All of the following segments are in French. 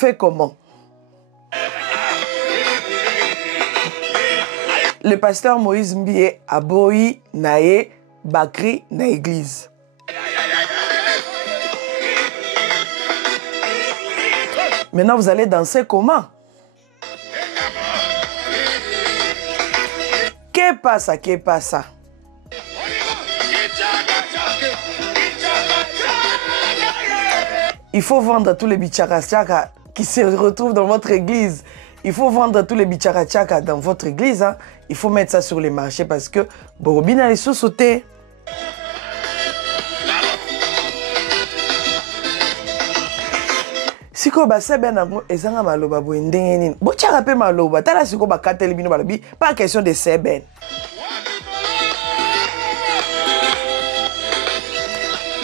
fait comment? Le pasteur Moïse Mbie aboyi nae bakri na église. Maintenant, vous allez danser comment? Que pasa, que pasa? Il faut vendre tous les bichara-chaka qui se retrouvent dans votre église. Il faut vendre tous les bichara-chaka dans votre église. Hein. Il faut mettre ça sur les marchés parce que Borobina les sous-sautés. Siko ba sebe na ngo ezanga maloba bo ndenge nini. Bo tshaka pe maloba tala siko ba kateli bino balobi pas question de sebe.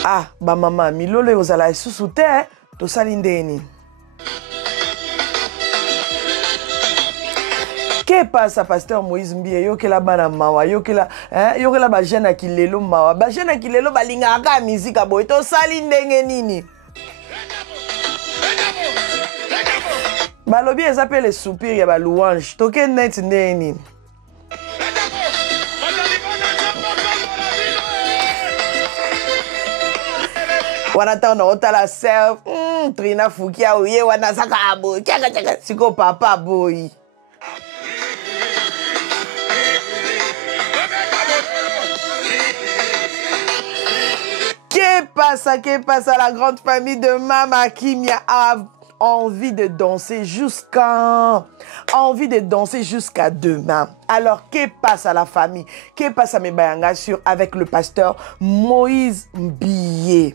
Ah, ba maman, milolo ozala isusu te, to sali ndenge nini. Que passe à pasteur Moïse Mbie yokela bana mawa yokela yokela ba jeune akilelo mawa ba jeune akilelo balinga ka musique boy to sali ndenge nini. Balobi ezapele les soupirs ya ba louange toke net ndenge nini. Wanata on otala self Trina Fukia oye wana saka abo chaka siko papa boy. Que passe à la grande famille de Mama Kimia a envie de danser jusqu'à demain. Alors, que passe à la famille? Que passe à mes bayanga sur avec le pasteur Moïse Mbie?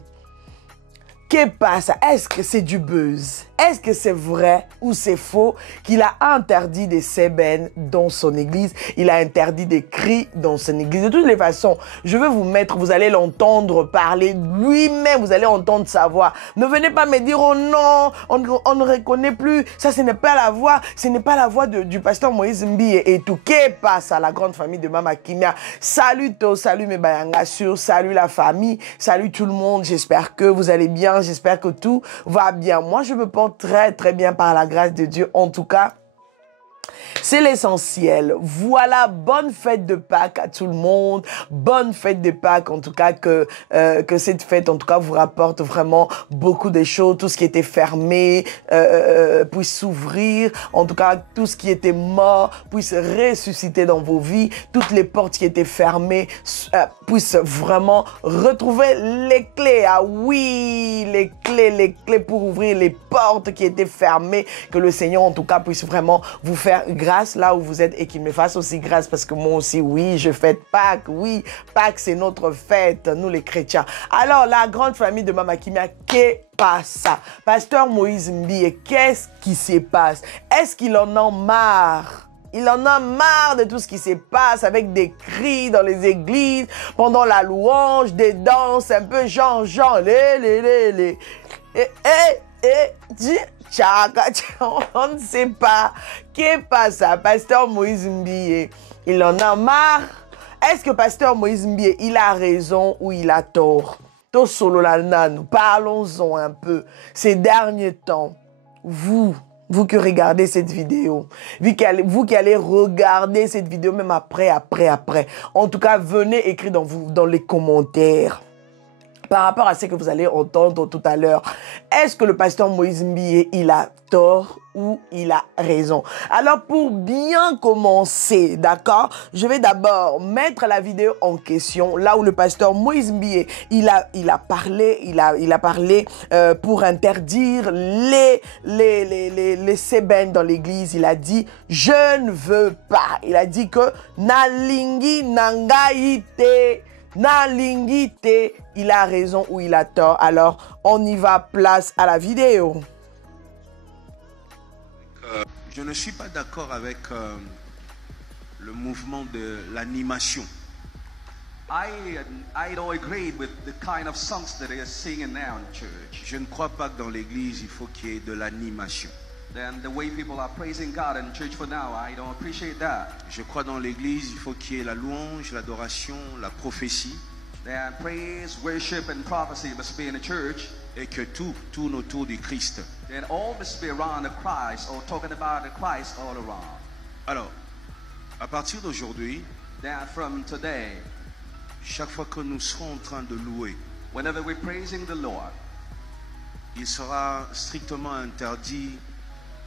Que passe? Est-ce que c'est du buzz? Est-ce que c'est vrai ou c'est faux qu'il a interdit des sébènes dans son église? Il a interdit des cris dans son église. De toutes les façons, je veux vous mettre, vous allez l'entendre parler lui-même, vous allez entendre sa voix. Ne venez pas me dire, oh non, on ne reconnaît plus. Ça, ce n'est pas la voix, ce n'est pas la voix du pasteur Moïse Mbie et tout. Que passe à la grande famille de Mama Kimia? Salut To, salut mes bayanga sur, salut la famille, salut tout le monde. J'espère que vous allez bien, j'espère que tout va bien. Moi, je me porte très très bien par la grâce de Dieu. En tout cas, c'est l'essentiel. Voilà, bonne fête de Pâques à tout le monde. Bonne fête de Pâques, en tout cas, que cette fête, en tout cas, vous rapporte vraiment beaucoup de choses. Tout ce qui était fermé puisse s'ouvrir. En tout cas, tout ce qui était mort puisse ressusciter dans vos vies. Toutes les portes qui étaient fermées puissent vraiment retrouver les clés. Ah oui, les clés pour ouvrir les portes qui étaient fermées. Que le Seigneur, en tout cas, puisse vraiment vous faire grâce là où vous êtes et qu'il me fasse aussi grâce parce que moi aussi, oui, je fête Pâques. Oui, Pâques, c'est notre fête, nous les chrétiens. Alors, la grande famille de Mama Kimia, que passe? Pasteur Moïse Mbie, qu'est-ce qui se passe? Est-ce qu'il en a marre? Il en a marre de tout ce qui se passe avec des cris dans les églises, pendant la louange, des danses, un peu Jean, les. On ne sait pas. Qu'est-ce qui passe à pasteur Moïse Mbie? Il en a marre. Est-ce que pasteur Moïse Mbie, il a raison ou il a tort? Nous parlons-en un peu. Ces derniers temps, vous qui regardez cette vidéo, vous qui allez regarder cette vidéo même après. En tout cas, venez écrire dans les commentaires. Par rapport à ce que vous allez entendre tout à l'heure, est-ce que le pasteur Moïse Mbie, il a tort ou il a raison? Alors, pour bien commencer, d'accord, je vais d'abord mettre la vidéo en question, là où le pasteur Moïse Mbie, il a parlé pour interdire les sébènes dans l'église. Il a dit, je ne veux pas. Il a dit que nalingi nangaite. Nalingite, il a raison ou il a tort. Alors, on y va, place à la vidéo. Je ne suis pas d'accord avec le mouvement de l'animation. I don't agree with the kind of songs that they are singing now in church. Je ne crois pas que dans l'église, il faut qu'il y ait de l'animation. Then the way people are praising God in church for now, I don't appreciate that. Je crois dans l'église, il faut qu'il y ait la louange, l'adoration, la prophétie. Then praise, worship, and prophecy must be in the church. et que tout tourne autour du Christ. then all must be around the Christ or talking about the Christ all around. Alors, à partir d'aujourd'hui, Then from today, chaque fois que nous serons en train de louer, whenever we're praising the Lord, il sera strictement interdit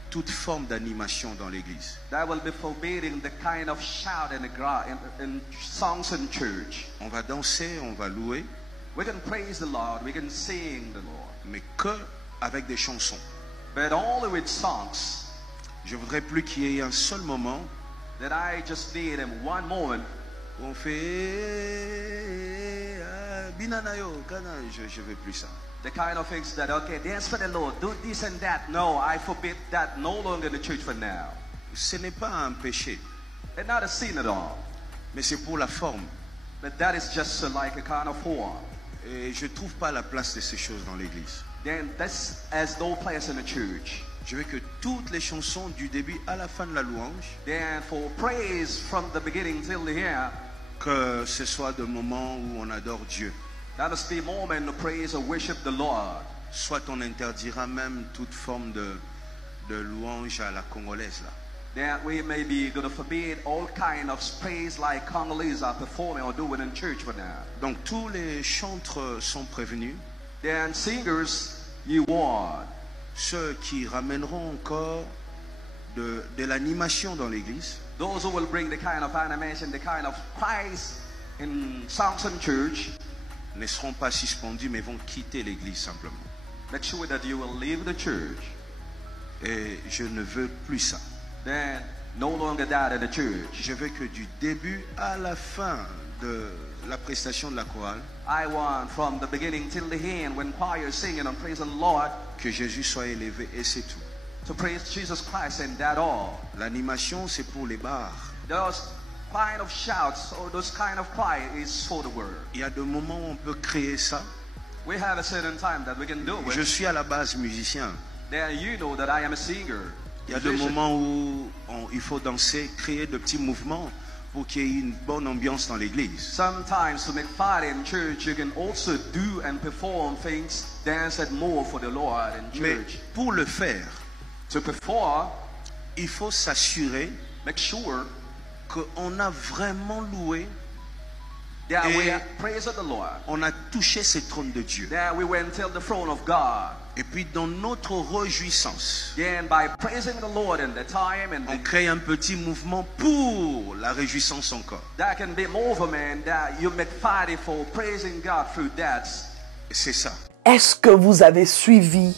toute forme d'animation dans l'église. that will be forbidding the kind of shout in songs in church. On va danser, on va louer, We can praise the Lord, we can sing the Lord, mais que avec des chansons. but only with songs. Je voudrais plus qu'il y ait un seul moment That I just need in one moment. où on fait binanayo, je veux plus ça. The kind of things that, okay, dance for the Lord, do this and that. No, I forbid that no longer in the church for now. Ce n'est pas un péché, It's not a sin at all. mais c'est pour la forme. But that is just like a kind of form. Et je ne trouve pas la place de ces choses dans l'église. Then this has no place in the church. Je veux que toutes les chansons du début à la fin de la louange, Then for praise from the beginning till the end, que ce soit des moments où on adore Dieu. that must be a moment to praise or worship the Lord. Soit on interdira même toute forme de louange à la congolaise là. Then we may be going to forbid all kind of praise like Congolese are performing or doing in church for now. Donc tous les chantres sont prévenus. Then singers, you warn. Ceux qui ramèneront encore de l'animation dans l'église, Those who will bring the kind of animation, the kind of Christ in songs in church, ne seront pas suspendus mais vont quitter l'église simplement. make sure that you will leave the church. Et je ne veux plus ça. Then no longer that in the church. Je veux que du début à la fin de la prestation de la chorale, I want from the beginning till the end when choir is singing and praising the Lord que Jésus soit élevé et c'est tout. to praise Jesus Christ and that all. L'animation c'est pour les bars. Those kind of shouts or those kind of cry is for the word. Il y a des moments où on peut créer ça. We have a certain time that we can do Je it. suis à la base musicien. Then you know that I am a singer. Il y a des musician. moments où il faut danser, créer de petits mouvements pour qu'il y ait une bonne ambiance dans l'église. Sometimes to make fun in church, you can also do and perform things, dance and move for the Lord in Mais church. pour le faire, To perform, il faut s'assurer make sure qu'on a vraiment loué, that we Et- are praising the Lord. on a touché ce trône de Dieu. That we went till the throne of God. Et puis dans notre réjouissance, Then by praising the Lord in the time and on crée un petit mouvement pour la réjouissance encore. that can be movement that you make fighting for praising God through that. Et c'est ça. Est-ce que vous avez suivi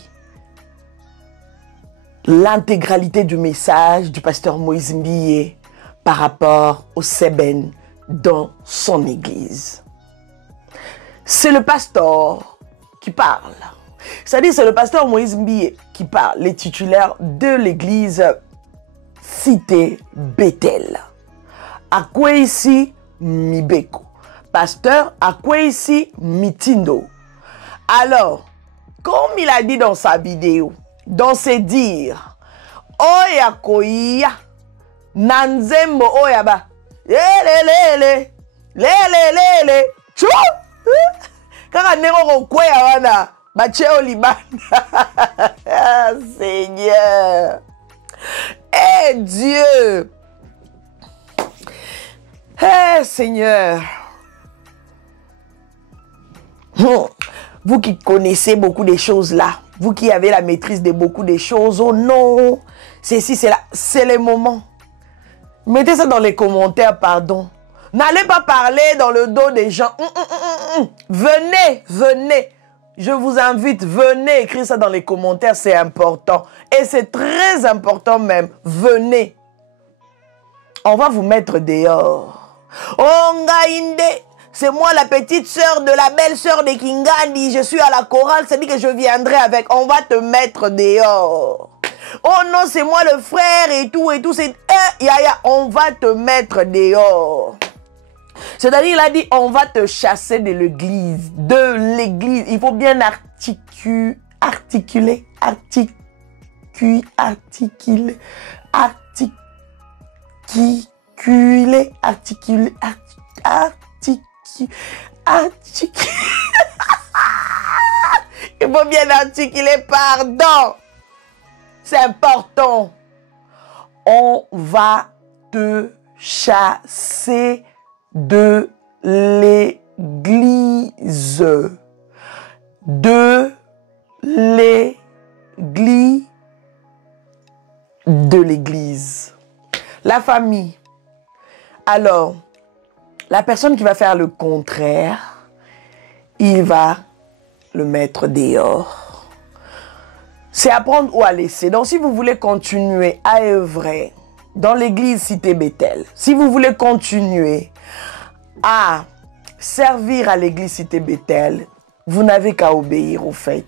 l'intégralité du message du pasteur Moïse Mbiye par rapport au Seben dans son église? C'est le pasteur qui parle. C'est-à-dire, c'est le pasteur Moïse Mbiye qui parle, les titulaires de l'église Cité Bethel. Akwesi Mibeko. Pasteur Akwesi Mitindo. Alors, comme il a dit dans sa vidéo, dans ses dires, Oya koya, nanzembo oyaba, lele, lele, chou, kaka nero koya wana, bacheo libanda, Seigneur, eh Dieu, eh Seigneur, vous qui connaissez beaucoup de choses là, vous qui avez la maîtrise de beaucoup de choses, oh non, c'est ici, c'est là, c'est le moment. Mettez ça dans les commentaires, pardon. N'allez pas parler dans le dos des gens. Venez, venez. Je vous invite, venez écrire ça dans les commentaires, c'est important. Et c'est très important même. Venez. On va vous mettre dehors. Ongainde. C'est moi la petite sœur de la belle sœur de Kingandi. Je suis à la chorale, c'est dit que je viendrai avec. On va te mettre dehors. Oh non, c'est moi le frère et tout. C'est on va te mettre dehors. C'est-à-dire, il a dit, on va te chasser de l'église. De l'église. Il faut bien articuler. Il faut bien articuler pardon. C'est important. On va te chasser de l'église. De l'église. La famille. Alors, la personne qui va faire le contraire, il va le mettre dehors. C'est à prendre ou à laisser. Donc, si vous voulez continuer à œuvrer dans l'église Cité Bethel, si vous voulez continuer à servir à l'église Cité Bethel, vous n'avez qu'à obéir au fait.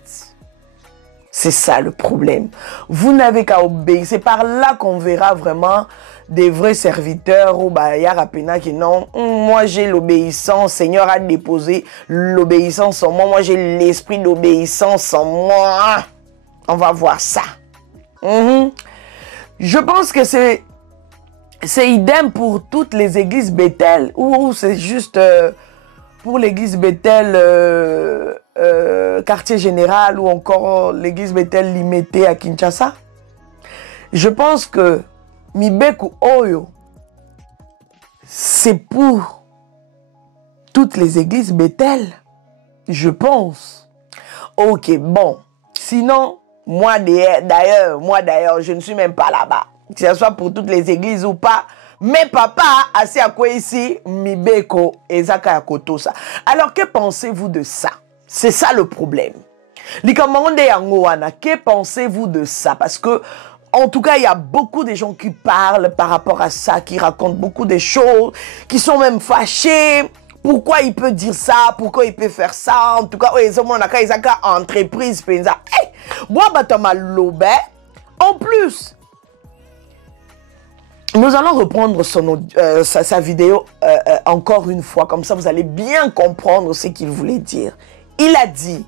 C'est ça le problème. Vous n'avez qu'à obéir. C'est par là qu'on verra vraiment des vrais serviteurs ou Yarapena qui non, moi j'ai l'obéissance, Seigneur a déposé l'obéissance en moi, moi j'ai l'esprit d'obéissance en moi. On va voir ça. Je pense que c'est idem pour toutes les églises Bethel ou c'est juste pour l'église Bethel quartier général ou encore l'église Bethel limitée à Kinshasa. Je pense que Mibeku Oyo, c'est pour toutes les églises Bethel, je pense. Ok, bon. Sinon, moi d'ailleurs, je ne suis même pas là-bas. Que ce soit pour toutes les églises ou pas. Mais papa, assis à quoi ici, Mibeko et Zaka Yakotosa. Alors, que pensez-vous de ça? C'est ça le problème. Que pensez-vous de ça? Parce que, en tout cas, il y a beaucoup de gens qui parlent par rapport à ça, qui racontent beaucoup de choses, qui sont même fâchés. Pourquoi il peut dire ça? Pourquoi il peut faire ça? En tout cas, ils ont entreprise. En plus, nous allons reprendre sa vidéo encore une fois. Comme ça, vous allez bien comprendre ce qu'il voulait dire. Il a dit,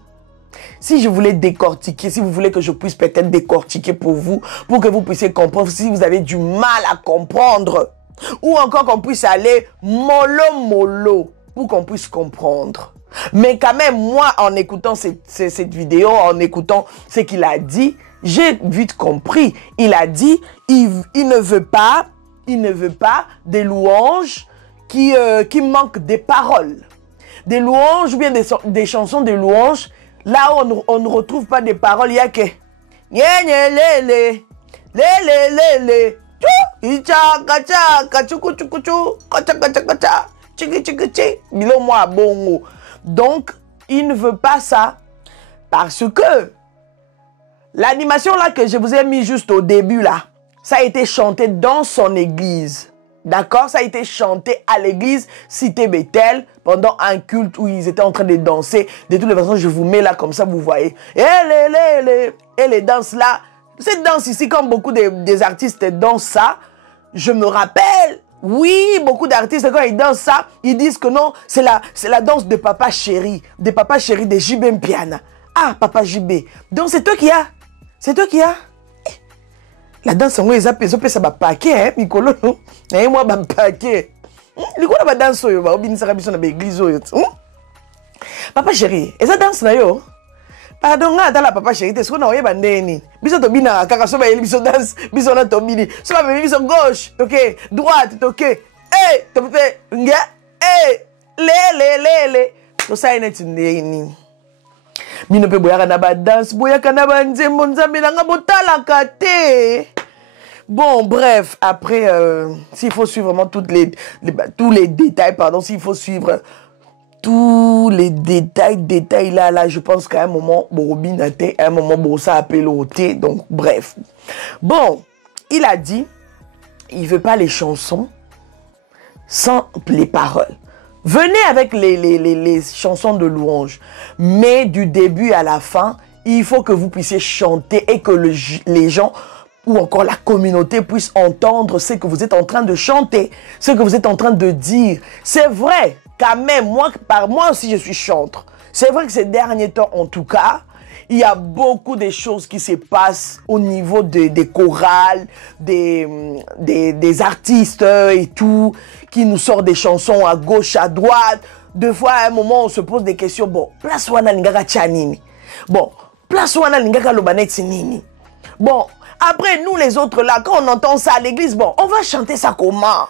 si je voulais décortiquer, si vous voulez que je puisse peut-être décortiquer pour vous, pour que vous puissiez comprendre, si vous avez du mal à comprendre, ou encore qu'on puisse aller mollo, pour qu'on puisse comprendre. Mais quand même, moi, en écoutant cette vidéo, en écoutant ce qu'il a dit, j'ai vite compris. Il a dit, il ne veut pas des louanges qui manquent des paroles. Des louanges ou bien des chansons de louanges, là où on ne retrouve pas des paroles, il y a que donc, il ne veut pas ça parce que l'animation là que je vous ai mis juste au début là, ça a été chanté dans son église. D'accord? Ça a été chanté à l'église Cité Bethel pendant un culte où ils étaient en train de danser. De toutes les façons, je vous mets là comme ça, vous voyez. Et les danses là, cette danse ici, comme beaucoup des artistes dansent ça, je me rappelle, oui, beaucoup d'artistes, quand ils dansent ça, ils disent que non, c'est la danse de Papa Chéri, de JB Mpiana. Ah, Papa JB. Donc c'est toi qui as. C'est toi qui as. La danse, on les appelle, ça va paquet, hein, Mikolo, non? Et moi, je vais paquet. Les quoi la danse, on va bien s'arrêter sur l'église. Papa Chéri, et ça danse là, yo? Pardon, dans la Papa Chéri, est-ce qu'on a eu bandeni? Biso to bina, kaka soba yeli biso danse, biso na to bini. Soba bini biso gauche, ok, droite, ok. Eh, to fait, nga, eh, le. To ça est une Mino pe boyaka na ba danse, boyaka na ba nzembo nzambe na nga botalaka te. Bon, bref, après, s'il faut suivre vraiment tous les détails, pardon, s'il faut suivre tous les détails là, je pense qu'à un moment, Borobinate, à un moment, Bossa appelle au thé, donc bref. Bon, il a dit, il veut pas les chansons sans les paroles. Venez avec les chansons de louange, mais du début à la fin, il faut que vous puissiez chanter et que les gens ou encore la communauté puisse entendre ce que vous êtes en train de chanter, ce que vous êtes en train de dire. C'est vrai, quand même, moi aussi je suis chanteur. C'est vrai que ces derniers temps, en tout cas, il y a beaucoup de choses qui se passent au niveau des chorales, des artistes et tout, qui nous sortent des chansons à gauche, à droite. Deux fois, à un moment, on se pose des questions. Bon, place wana ningaga chanini. Bon, place wana lingaka lobanet nini. Bon, après nous les autres là, quand on entend ça à l'église, bon, on va chanter ça comment?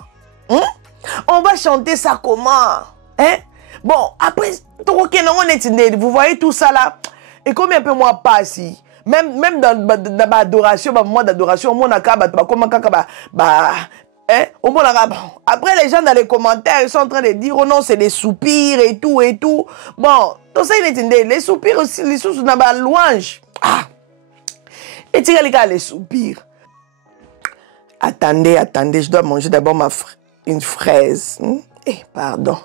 On va chanter ça comment? Hein? Bon, après, vous voyez tout ça là. Et combien un peu moi passe ici? Même dans l'adoration, dans moment d'adoration, après les gens dans les commentaires, ils sont en train de dire, oh non, c'est des soupirs et tout et tout. Bon, tout ça, les soupirs aussi, les sous dans la louange. Ah! Et tu regardes les soupirs. Attendez, je dois manger d'abord une fraise. Eh, pardon.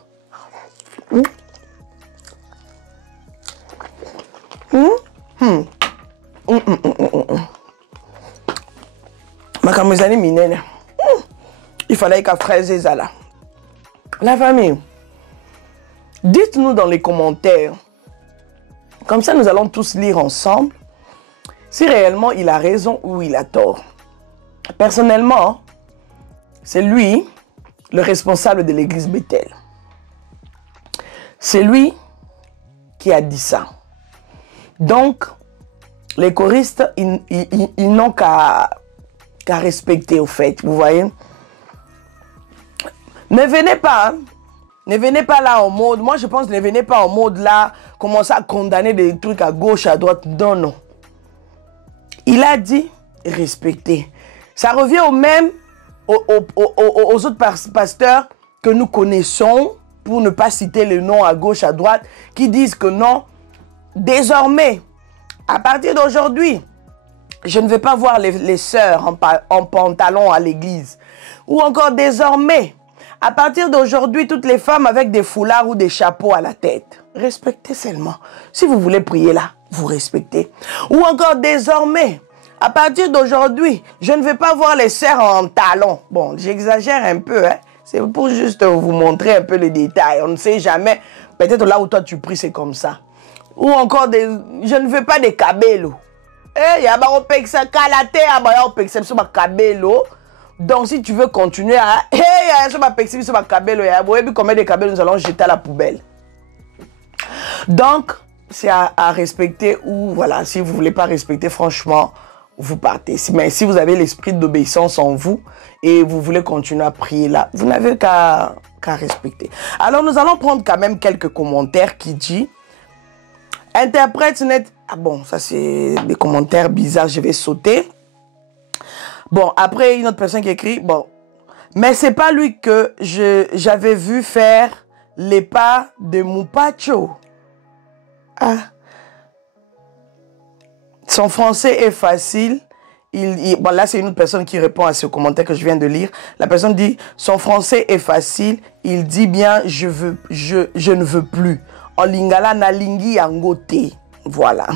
Il fallait qu'à fraise et là. La famille, dites-nous dans les commentaires, comme ça nous allons tous lire ensemble, si réellement il a raison ou il a tort. Personnellement, c'est lui le responsable de l'église Bethel. C'est lui qui a dit ça. Donc, les choristes, ils n'ont qu'à respecter au fait, vous voyez. Ne venez pas, hein. Ne venez pas là en mode, moi je pense, ne venez pas en mode là, commencer à condamner des trucs à gauche, à droite, non, non. Il a dit, respecter. Ça revient au même, aux autres pasteurs que nous connaissons, pour ne pas citer les noms à gauche, à droite, qui disent que non, désormais, à partir d'aujourd'hui, je ne vais pas voir les sœurs en pantalon à l'église. Ou encore désormais, à partir d'aujourd'hui, toutes les femmes avec des foulards ou des chapeaux à la tête. Respectez seulement. Si vous voulez prier là, vous respectez. Ou encore désormais, à partir d'aujourd'hui, je ne vais pas voir les sœurs en talons. Bon, j'exagère un peu, hein. C'est pour juste vous montrer un peu les détails. On ne sait jamais. Peut-être là où toi tu pries, c'est comme ça. Ou encore, je ne veux pas des cabellos. Eh, il y a un peu que ça, calate, donc si tu veux continuer à... Eh, il y a un cabello, combien de cabellos nous allons jeter à la poubelle. Donc, c'est à respecter ou voilà, si vous ne voulez pas respecter, franchement, vous partez. Mais si vous avez l'esprit d'obéissance en vous et vous voulez continuer à prier là, vous n'avez qu'à respecter. Alors, nous allons prendre quand même quelques commentaires qui disent interprète net. Ah bon, ça c'est des commentaires bizarres, je vais sauter. Bon, après une autre personne qui écrit, bon, mais c'est pas lui que j'avais vu faire les pas de Mupacho. Ah. Son français est facile. Bon, là, c'est une autre personne qui répond à ce commentaire que je viens de lire. La personne dit, son français est facile. Il dit bien, je ne veux plus. En lingala na lingi angote. Voilà.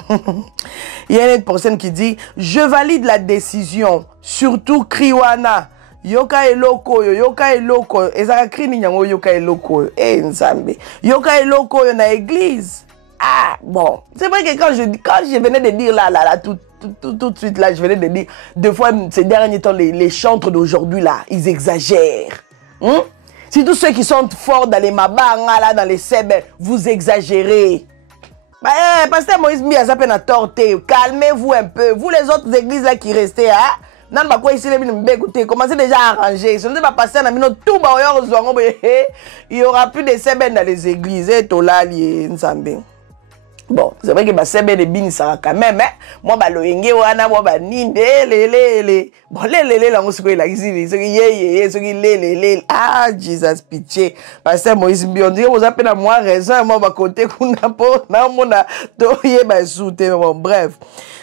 Il y a une autre personne qui dit, je valide la décision. Surtout Kriwana. Yoka eloko yo, yoka eloko. Ezaka kri ni nyango yoka eloko yo. Eh, nzambe. Yoka eloko yo na église. Ah, bon. C'est vrai que quand je venais de dire là, tout de suite là, je venais de dire, deux fois ces derniers temps, les chantres d'aujourd'hui là, ils exagèrent. Si tous ceux qui sont forts dans les mabanga là, dans les sèbes, vous exagérez. Bah, pasteur Moïse Mbia ça peine à torter. Calmez-vous un peu. Vous les autres églises là qui restez, hein? Non, bah quoi ici les écoutez, commencez déjà à arranger. Si on ne va pas passer dans tout il y aura plus de sèbes dans les églises. Et tout là, Nzambe. Bon, c'est vrai que ma sebe de bini ça quand même, hein. Moi ba loenge wana moi ba ninde le. Bon le la musique la ici, ce qui ce qui le. Ah Jesus pitié. Pasteur Moïse Mbia on dit vous appelez à moi raison moi ba côté kuna po na mona to ye ba souté bon bref.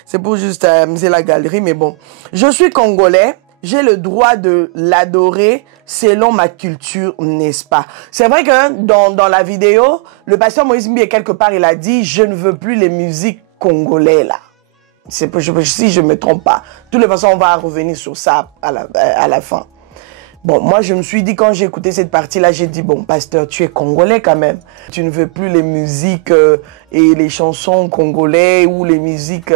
C'est pour juste c'est la galerie mais bon. Je suis congolais. J'ai le droit de l'adorer selon ma culture, n'est-ce pas? C'est vrai que dans la vidéo, le pasteur Moïse Mbia, quelque part, il a dit « Je ne veux plus les musiques congolaises, là. » Si je ne me trompe pas. De toutes les façons, on va revenir sur ça à la fin. Bon, moi, je me suis dit, quand j'ai écouté cette partie-là, j'ai dit « Bon, pasteur, tu es congolais quand même. Tu ne veux plus les musiques et les chansons congolaises ou les musiques...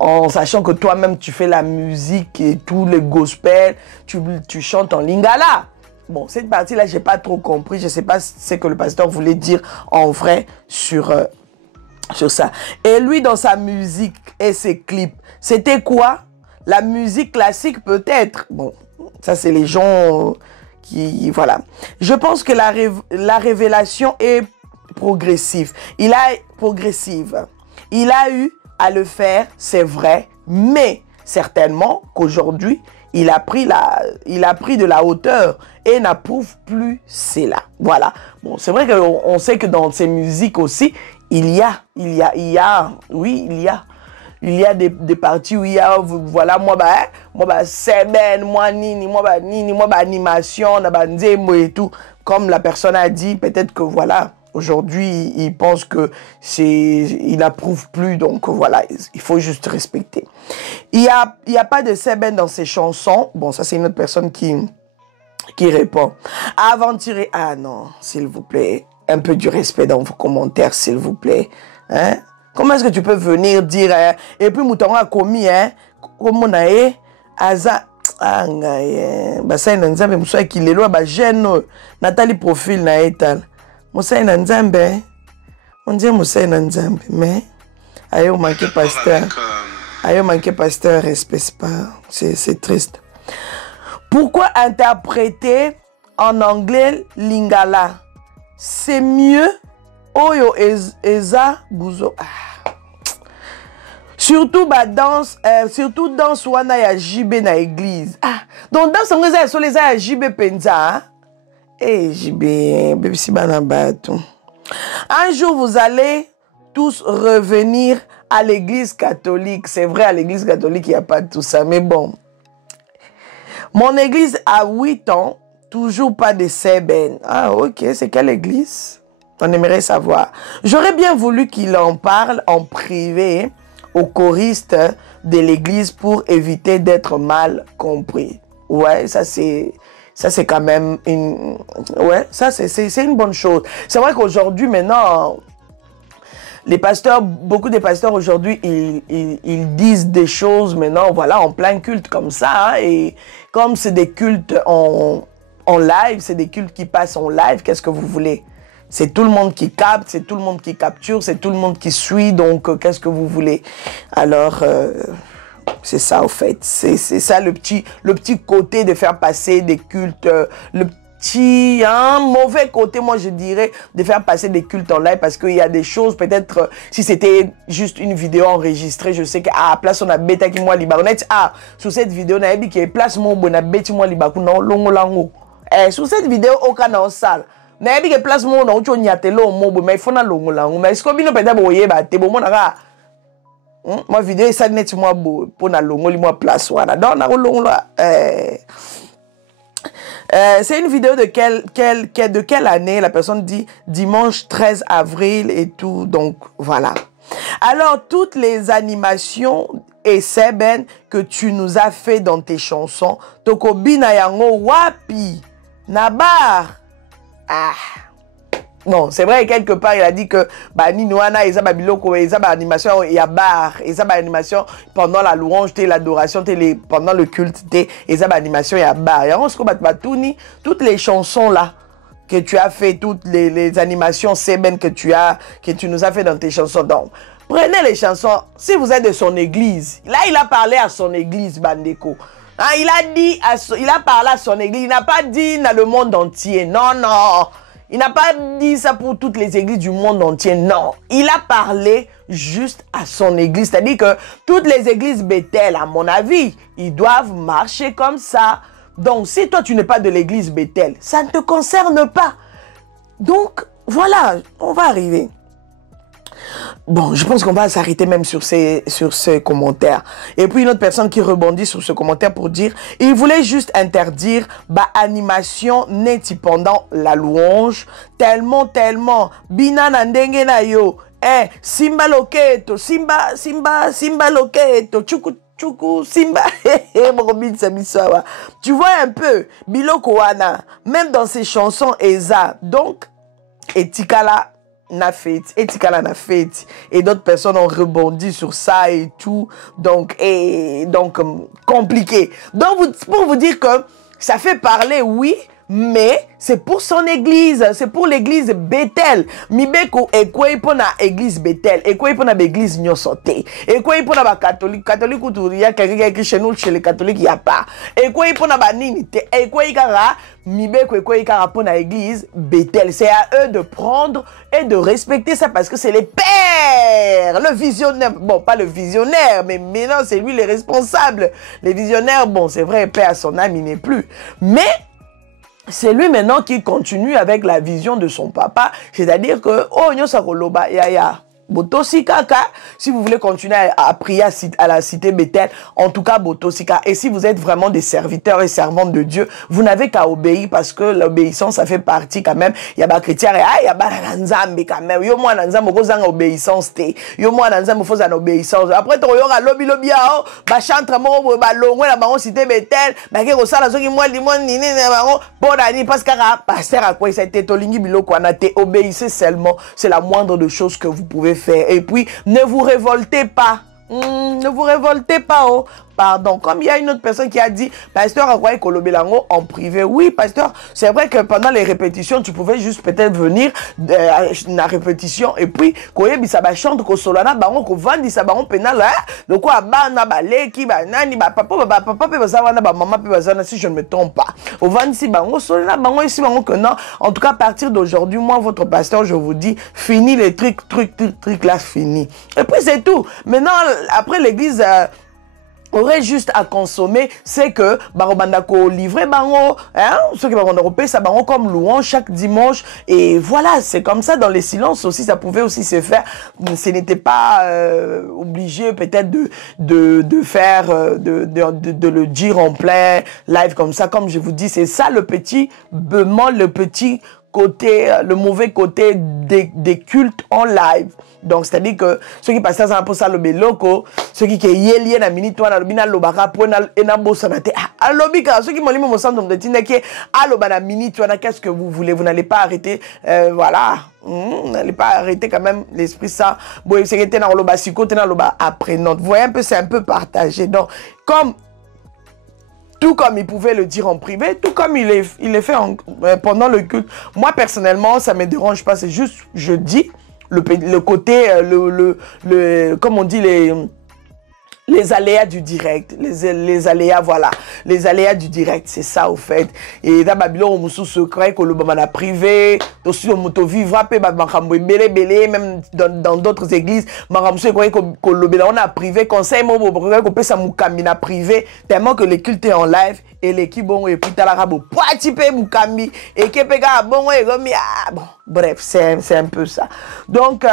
en sachant que toi-même, tu fais la musique et tous les gospels, tu chantes en lingala. » Bon, cette partie-là, je n'ai pas trop compris. Je ne sais pas ce que le pasteur voulait dire en vrai sur sur ça. Et lui, dans sa musique et ses clips, c'était quoi? La musique classique peut-être. Bon, ça c'est les gens qui... Voilà. Je pense que la révélation est progressive. Il a eu à le faire, c'est vrai, mais certainement qu'aujourd'hui, il a pris de la hauteur et n'approuve plus cela. Voilà. Bon, c'est vrai qu'on sait que dans ses musiques aussi, il y a des parties où il y a, voilà, seben, animation, et tout. Comme la personne a dit, peut-être que voilà, aujourd'hui, il pense que il n'approuve plus, donc voilà, il faut juste respecter. Il y a pas de seben dans ses chansons. Bon, ça c'est une autre personne qui répond. Aventurer, ah non, s'il vous plaît, un peu du respect dans vos commentaires, s'il vous plaît. Hein? Comment est-ce que tu peux venir dire, hein? Et puis Moutonga a commis, hein? Comme on a eu, Aza, ah, bah ça, il y a un zambé, moussa qui les lois, bah, gêne, Nathalie profil, na etal. Moussa, il y a un zambé, on dit moussa, il y a un zambé, mais, aïe, on manquait pasteur. Aïe, on manquait pasteur, respect, c'est triste. Pourquoi interpréter en anglais Lingala? C'est mieux. Oyo Eza Guzo. Surtout danse wana ya JB na église. Donc danse on eza sur les ya JB penza. Eh JB bébé si bana bato. Un jour vous allez tous revenir à l'église catholique. C'est vrai, à l'église catholique il n'y a pas de tout ça, mais bon. Mon église a 8 ans, toujours pas de seben. Ah ok, c'est quelle église? On aimerait savoir. J'aurais bien voulu qu'il en parle en privé aux choristes de l'église pour éviter d'être mal compris. Ouais, ça c'est quand même une... Ouais, ça c'est une bonne chose. C'est vrai qu'aujourd'hui, maintenant, les pasteurs, beaucoup de pasteurs aujourd'hui, ils disent des choses maintenant, voilà, en plein culte comme ça. Hein, et comme c'est des cultes en live, c'est des cultes qui passent en live, qu'est-ce que vous voulez? C'est tout le monde qui capte, c'est tout le monde qui capture, c'est tout le monde qui suit, donc qu'est-ce que vous voulez? Alors, c'est ça au fait. C'est ça le petit côté de faire passer des cultes, le petit mauvais côté, moi je dirais, de faire passer des cultes en live, parce qu'il y a des choses, peut-être, si c'était juste une vidéo enregistrée, je sais que, place on a bêta qui moi libaronet, sur cette vidéo, on a dit que place mon bon a bêti moi libaku, non, longo lango. Sur cette vidéo, aucun dans salle. Na ebi ke place mo na ucho nyatelo mo bo mais fona longo la mais est-ce que bino peda boye ba te bo mo na moi vidéo ça net moi bo pour na longo li moi place wana donc na longo la c'est une vidéo de quelle année? La personne dit dimanche 13 avril et tout, donc voilà. Alors toutes les animations et seben que tu nous as fait dans tes chansons, toko bina yango wapi nabar. Non, c'est vrai, quelque part, il a dit que Ninoana, ils ont biloko, ils ont animation, il y a bar, ils ont animation pendant la louange, l'adoration, pendant le culte, ils ont animation, il y a bar. Et on se combat toutes les chansons là que tu as fait, toutes les animations seben que tu nous as fait dans tes chansons. Donc, prenez les chansons, si vous êtes de son église, là, il a parlé à son église, Bandeko. Il a parlé à son église, il n'a pas dit dans le monde entier, non, non. Il n'a pas dit ça pour toutes les églises du monde entier, non. Il a parlé juste à son église. C'est-à-dire que toutes les églises Bethel, à mon avis, ils doivent marcher comme ça. Donc, si toi, tu n'es pas de l'église Bethel, ça ne te concerne pas. Donc, voilà, on va arriver. Bon, je pense qu'on va s'arrêter même sur ces commentaires. Et puis une autre personne qui rebondit sur ce commentaire pour dire, il voulait juste interdire animation neti pendant la louange, tellement, bina nandenge na yo, simba loketo, simba loketo, chuku, simba, tu vois un peu, biloko wana, même dans ses chansons Eza, donc, etikala, et d'autres personnes ont rebondi sur ça et tout, donc compliqué. Donc pour vous dire que ça fait parler, oui, mais c'est pour son église, c'est pour l'église Bethel. Mibeko ekwe pour na église Bethel, ekwe pour na église nyosote, ekwe pour na ba catholique, catholique ou ya quelqu'un qui chez nous chez les catholiques y a pas. Ekwe pour na ba ninite, ekwe kara mibeko ekwe kara pour na église Bethel. C'est à eux de prendre et de respecter ça parce que c'est les pères, le visionnaire, bon pas le visionnaire, mais maintenant c'est lui le responsable. Les visionnaires, bon c'est vrai, père à son âme il n'est plus, mais c'est lui maintenant qui continue avec la vision de son papa, c'est-à-dire que oh nyo sakoloba ya Botosika, si vous voulez continuer à prier à la cité Bethel, en tout cas Botosika. Et si vous êtes vraiment des serviteurs et servantes de Dieu, vous n'avez qu'à obéir parce que l'obéissance, ça fait partie quand même. Il y a des chrétiens et il y a des nzambe quand même. Yo moi nzambe ko zanga obéissance te. Yo moi nzambe faut zanga obéissance. Après to yo lobby ao ba chantre mo ba longwe la bango cité Bethel, ba ke ko sala soki moi limon ni na bango bonani parce que pasteur a quoi ça été tolingi biloko na te obéissez seulement, c'est la moindre de choses que vous pouvez faire. Et puis, ne vous révoltez pas. Ne vous révoltez pas, oh. Pardon. Comme il y a une autre personne qui a dit, pasteur, à quoi Kolobelango en privé? Oui, pasteur, c'est vrai que pendant les répétitions, tu pouvais juste peut-être venir la répétition et puis, quand il y a chante, ko solana, bango, ko vandi, sa bango penal, le quoi, bana, baleki, banani, papa, maman, si je ne me trompe pas. Au vandi, si bango, solana, bango, ici, bango, que non. En tout cas, à partir d'aujourd'hui, moi, votre pasteur, je vous dis, fini les trucs là, fini. Et puis, c'est tout. Maintenant, après l'église, aurait juste à consommer, c'est que barobandako livrer bango, hein, ceux qui vont repérer ça bango comme louange chaque dimanche, et voilà, c'est comme ça dans les silences aussi, ça pouvait aussi se faire. Ce n'était pas obligé peut-être de faire, de le dire en plein live comme ça, comme je vous dis, c'est ça le petit bémol, le petit côté, le mauvais côté des cultes en live. Donc, c'est-à-dire que ceux qui passent ça pour ça, le beloko, ceux qui yélié na minute, na lobina lobaka, pour na bosanate. Alobika, ceux qui m'ont dit, mon centre de tineke, alobana minute, qu'est-ce que vous voulez? Vous n'allez pas arrêter, voilà. Vous n'allez pas arrêter quand même l'esprit ça. Bon, c'est que dans loba siko, dans loba après note. Vous voyez un peu, c'est un peu partagé. Donc, tout comme il pouvait le dire en privé, tout comme il est fait pendant le culte. Moi, personnellement, ça ne me dérange pas. C'est juste, je dis, le côté, comme on dit, les aléas du direct, les aléas, voilà, les aléas du direct, c'est ça au fait. Et dans Babylone, on sous secret que le moment privé, aussi on moto vivra pe belé même dans d'autres églises, que le on a privé, conseil mo que peut ça moukamina privé tellement que les cultes en live et l'équipe bon et puis la rabo poitipe moukami et que pega bon et bon bref, c'est un peu ça. Donc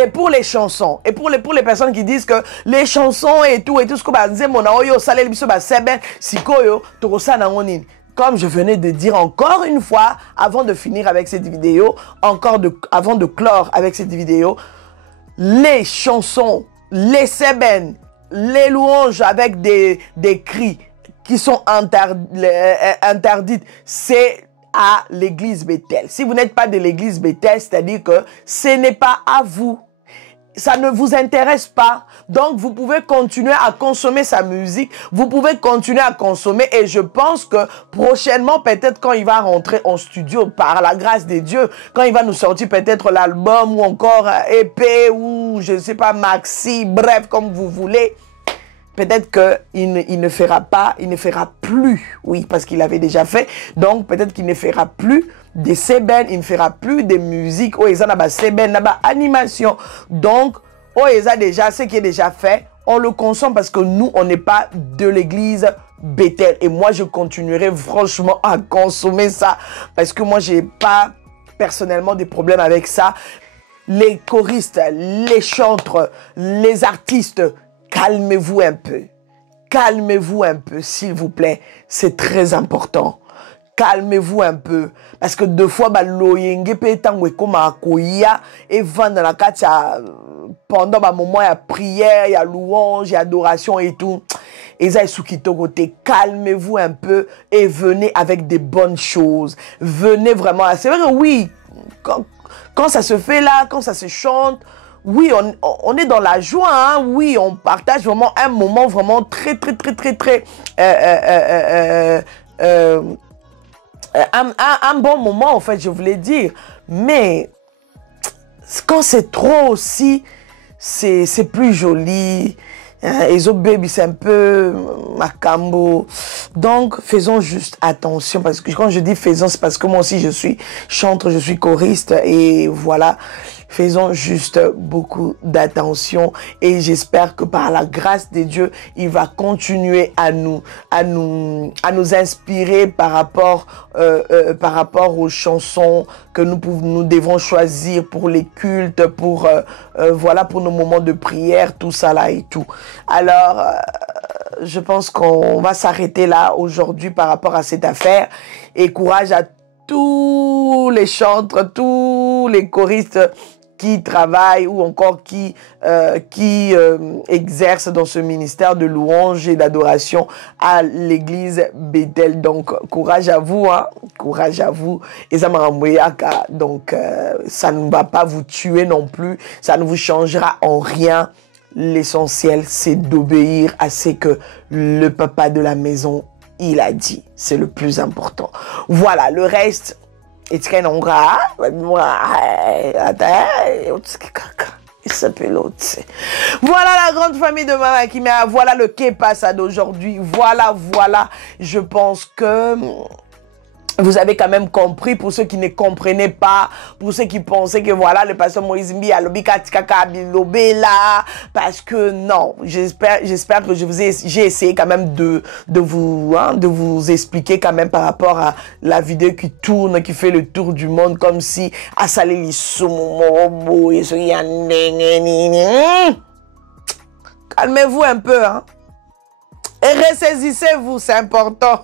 et pour les chansons, et pour les personnes qui disent que les chansons et tout ce que comme je venais de dire encore une fois, avant de finir avec cette vidéo, avant de clore avec cette vidéo, les chansons, les seben, les louanges avec des cris qui sont interdites, c'est à l'église Bethel. Si vous n'êtes pas de l'église Bethel, c'est-à-dire que ce n'est pas à vous. Ça ne vous intéresse pas. Donc, vous pouvez continuer à consommer sa musique. Vous pouvez continuer à consommer. Et je pense que prochainement, peut-être quand il va rentrer en studio, par la grâce de Dieu, quand il va nous sortir peut-être l'album ou encore EP ou je ne sais pas, maxi, bref, comme vous voulez, peut-être qu'il ne fera plus, oui, parce qu'il avait déjà fait. Donc, peut-être qu'il ne fera plus des seben, il ne fera plus de musique. Oh, ils ont seben, animation. Donc, oh, ils ont déjà ce qui est déjà fait. On le consomme parce que nous, on n'est pas de l'église Bethel. Et moi, je continuerai franchement à consommer ça parce que moi, j'ai pas personnellement des problèmes avec ça. Les choristes, les chantres, les artistes, calmez-vous un peu. Calmez-vous un peu, s'il vous plaît. C'est très important. Calmez-vous un peu. Parce que deux fois, loyenge pétangue comme à koya et vendre dans la carte, pendant un moment, il y a prière, il y a louange, il y a adoration et tout. Et ça, calmez-vous un peu et venez avec des bonnes choses. Venez vraiment. C'est vrai que oui, quand ça se fait là, quand ça se chante, oui, on est dans la joie, hein? Oui, on partage vraiment un moment vraiment très un bon moment, en fait, je voulais dire. Mais quand c'est trop aussi, c'est plus joli. Ezo Baby, c'est un peu macambo. Donc, faisons juste attention. Parce que quand je dis faisons, c'est parce que moi aussi, je suis chanteur, je suis choriste. Et voilà, faisons juste beaucoup d'attention. Et j'espère que par la grâce de Dieu, il va continuer à nous inspirer par rapport aux chansons que nous devons choisir pour les cultes, voilà, pour nos moments de prière, tout ça là et tout. Alors, je pense qu'on va s'arrêter là aujourd'hui par rapport à cette affaire. Et courage à tous les chantres, tous les choristes qui travaillent ou encore qui exercent dans ce ministère de louange et d'adoration à l'église Bethel. Donc, courage à vous, hein? Courage à vous. Et ça m'a donc, ça ne va pas vous tuer non plus. Ça ne vous changera en rien. L'essentiel, c'est d'obéir à ce que le papa de la maison, il a dit. C'est le plus important. Voilà, le reste... Voilà la grande famille de Mama Kimia. Voilà le que passa d'aujourd'hui. Voilà. Je pense que vous avez quand même compris, pour ceux qui ne comprenaient pas, pour ceux qui pensaient que voilà, le pasteur Moïse Mbi a là, parce que non, j'espère que j'ai essayé quand même de vous expliquer quand même par rapport à la vidéo qui tourne, qui fait le tour du monde, comme si calmez-vous un peu, hein. Et ressaisissez-vous, c'est important.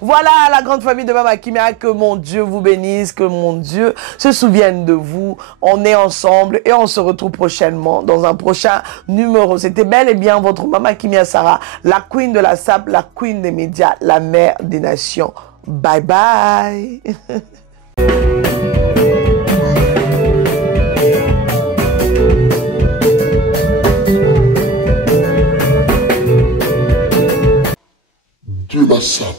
Voilà la grande famille de Mama Kimia, que mon Dieu vous bénisse, que mon Dieu se souvienne de vous. On est ensemble et on se retrouve prochainement dans un prochain numéro. C'était bel et bien votre Mama Kimia Sarah, la queen de la SAP, la queen des médias, la mère des nations. Bye bye. De la sape.